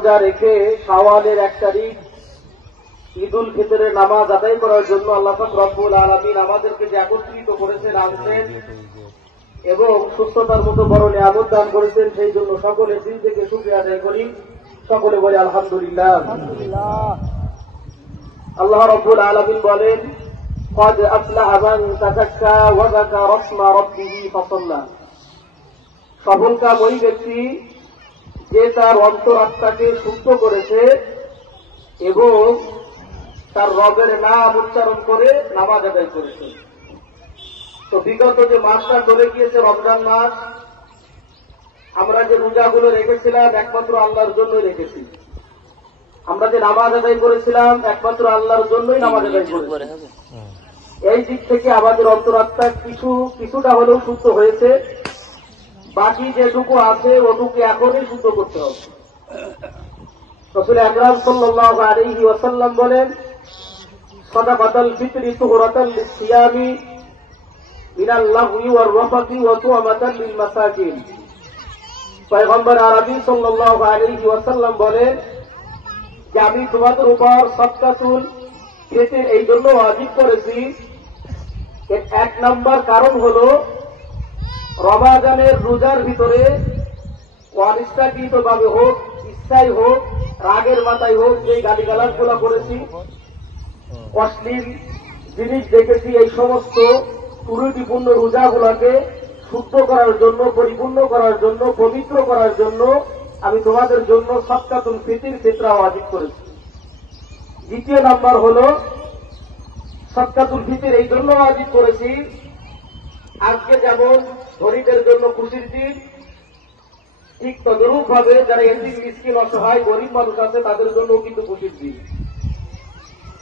রোজা রেখে শাওয়ালের 1 তারিখ ঈদুল ফিতরের নামাজ আদায় করার জন্য আল্লাহ পাক রব্বুল আলামিন আমাদেরকে যে একত্রিত করেছেন, আনছেন এবং সুস্থতার মতো বড় নিয়ামত দান করেছেন, সেই জন্য সকলে দিল থেকে শুকরিয়া আদায় করি। সকলে বলি আলহামদুলিল্লাহ। আল্লাহ রব্বুল আলামিন বলেন, قد أفلح من تزكى وذكر اسم ربه فصلى। সফলকাম ওই ব্যক্তি যে তার অন্তরাত্মাকে শুদ্ধ করেছে এবং তার রবের নাম উচ্চারণ করে নামাজ আদায় করেছে। তো বিগত যে মাসটা চলে গিয়েছে রমজান মাস, আমরা যে রোজাগুলো রেখেছিলাম একমাত্র আল্লাহর জন্যই রেখেছি। আমরা যে নামাজ আদায় করেছিলাম একমাত্র আল্লাহর জন্যই নামাজ আদায় করেছি। এই দিক থেকে আমাদের অন্তরাত্মা কিছুটা হলেও শুদ্ধ হয়েছে। বাকি যেটুকু আছে ওটুকু এখনই শুদ্ধ করতে হবে। রাসূল আকরাম সাল্লাল্লাহু আলাইহি ওয়াসাল্লাম বলেন, সাদাকাতুল ফিতরি তুহরাতাল লিসিয়ামি মিনাল লাগহি ওয়ার রাফাতি ওয়া তু'মাতাল লিল মাসাকিন। পয়গম্বর আরবি সাল্লাল্লাহু আলাইহি ওয়াসাল্লাম বলেন যে আমি তোমাদের উপর সাদকাতুল ফিতর এই জন্য ওয়াজিব করেছি, এর 1 নম্বর কারণ হলো রমাদানের রোজার ভিতরে অনিচ্ছাকৃত ভাবে হোক, ইচ্ছাই হোক, রাগের মাথায় হোক, যে গালিগালাজ গুলা করেছি, অশ্লীল জিনিস দেখেছি, এই সমস্ত ত্রুটিপূর্ণ রোজাগুলাকে শুদ্ধ করার জন্য, পরিপূর্ণ করার জন্য, পবিত্র করার জন্য আমি তোমাদের জন্য সাদকাতুল ফিতরা ওয়াজিব করেছি। দ্বিতীয় নাম্বার হলো সাদকাতুল ফিতর এই জন্য ওয়াজিব করেছি, আজকে যেমন ধনীদের জন্য খুশির দিন, ঠিক তদরূপ ভাবে যারা এতিম মিসকিন অসহায় গরিব মানুষ আছে তাদের জন্য কিন্তু খুশির দিন।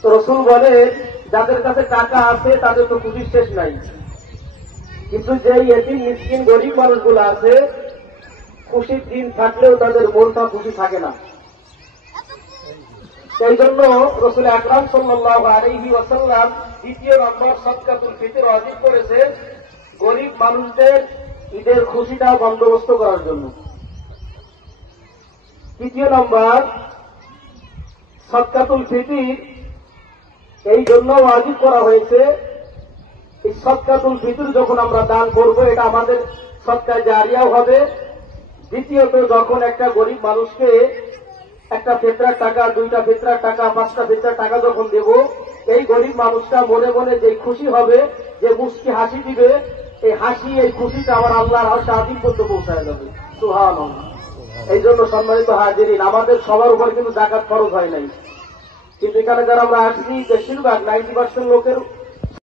তো রাসূল বলেন, যাদের কাছে টাকা আছে তাদের তো খুশির শেষ নাই, কিন্তু যে এতিম মিসকিন গরিব মানুষগুলো আছে খুশির দিন থাকলেও তাদের মনটা খুশি থাকে না। সেই জন্য রাসূল আকরাম সাল্লাল্লাহু আলাইহি ওয়াসাল্লাম দ্বিতীয় নম্বর সাদকাতুল ফিতর ওয়াজিব করেছে গরিব মানুষদের ঈদের খুশিটা বন্দোবস্ত করার জন্য। তৃতীয় নম্বর সাদকাতুল ফিতর এই জন্য ওয়াজিব করা হয়েছে, এই সাদকাতুল ফিতর যখন আমরা দান করব এটা আমাদের সদকা জারিয়াও হবে। দ্বিতীয়ত যখন একটা গরিব মানুষকে একটা ফিতরার টাকা, 2টা ফিতরার টাকা, 5টা ফিতরার টাকা যখন দেব, এই গরিব মানুষটা মনে মনে যে খুশি হবে, যে মুস্কি হাসি দিবে, এই হাসি এই খুশিটা আমার আল্লাহর আরশ আজিম পর্যন্ত পৌঁছায় যাবে। সুবহানাল্লাহ। এই জন্য সম্মানিত হাজিরিন, আমাদের সবার উপর কিন্তু যাকাত ফরজ হয় নাই, কিন্তু এখানে যারা আমরা আসছি বেশিরভাগ 90% লোকের